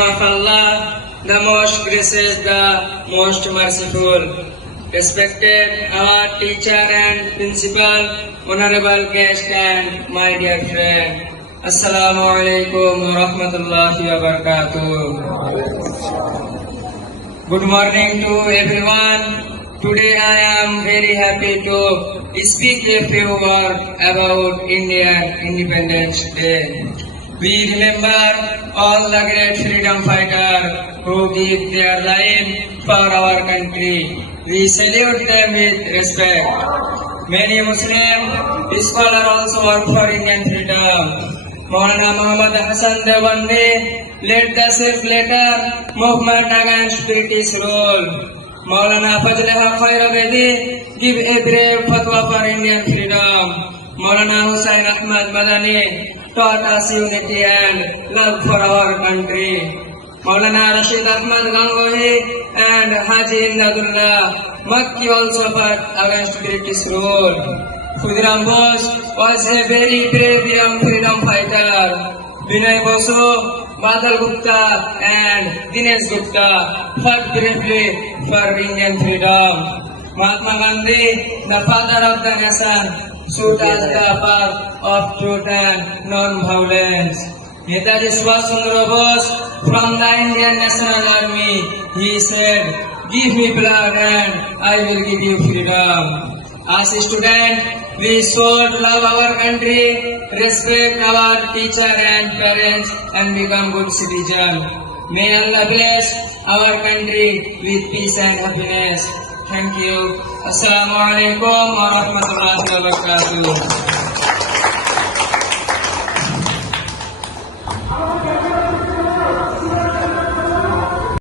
of Allah, the most gracious, the most merciful. Respected our teacher and principal, honorable guest and my dear friend. Assalamu alaikum wa rahmatullahi wa barakatuh. Good morning to everyone. Today I am very happy to speak a few words about Indian Independence Day. We remember all the great freedom fighters who gave their life for our country. We salute them with respect. Many Muslim scholars also work for Indian freedom. Maulana Muhammad Hassan Deobandi led the self-later movement against British rule. Maulana Fazl Haq Khairabedi give a brave fatwa for Indian freedom. Maulana Hussain Ahmad Madani taught us unity and love for our country. Maulana Rashid Ahmad Gangohi and Haji Imdadullah Makki also fought against British rule. Khudiram Bose was a very brave young freedom fighter. Binay Bosu, Badal Gupta and Dinesh Gupta fought bravely for Indian freedom. Mahatma Gandhi, the father of the nation, stood as the path of truth and non-violence. Netaji Subhash Chandra Bose from the Indian National Army, he said, "Give me blood and I will give you freedom." As a student, we should love our country, respect our teacher and parents, and become good citizens. May Allah bless our country with peace and happiness. Thank you. Assalamu alaikum wa rahmatullahi wa barakatuh.